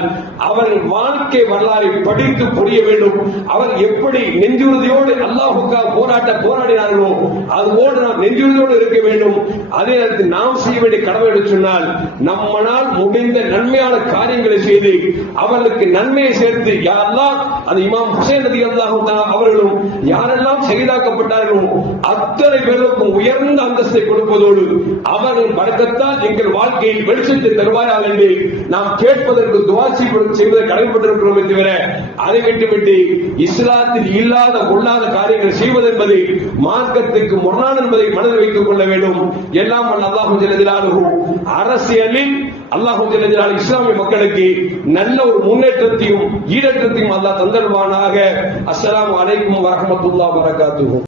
அவர்கள் வாழ்க்கை வரலாறை படித்து புரிய வேண்டும். அவர் எப்படி நெஞ்சுறுதியோடு அல்லாஹ்வுக்காக போராடினார்களோ அதுபோன்று நாம் நெஞ்சுறுதியோடு இருக்க வேண்டும். அதே நேரத்தில் நாம் செய்ய வேண்டிய கடமை என்று சொன்னால் நம்மால் முடிந்த நன்மையான காரியங்களை செய்து அவர்களுக்கு நன்மையை சேர்த்து, யாரெல்லாம் அந்த இமாம் ஹுசைன் ரலியல்லாஹு அன்ஹு அவர்களும் யாரெல்லாம் ஷஹீதாக்கப்பட்டார்களோ அத்தனை பேருக்கும் உயர்ந்த அந்தஸ்தை கொடுப்பதோடு அவர்கள் பரக்கத்தால் எங்கள் வாழ்க்கையில் வெளிச்சத்தை தருவார்கள் என்று நாம் கேட்பதற்கு துஆ செய்வதை கடமைப்பட்டிருக்கிறோமே தவிர அதை விட்டுவிட்டு இஸ்லாத்தில் இல்லாத கொள்ளாத காரியங்களை செய்வது என்பது மார்க்கத்துக்கு முரணான என்பதை மனதில் வைத்துக் கொள்ள வேண்டும். எல்லாம் அல்லாஹ் ஜல்ல ஜலாலுஹு அரசியலில் அல்லாஹ் ஜல்ல ஜலாலுஹு இஸ்லாமிய மக்களுக்கு நல்ல ஒரு முன்னேற்றத்தையும் ஈடேற்றத்தையும் அல்லாஹ் தந்தருவானாக. அஸ்ஸலாமு அலைக்கும் வரஹ்மத்துல்லாஹி வபரகாத்துஹு.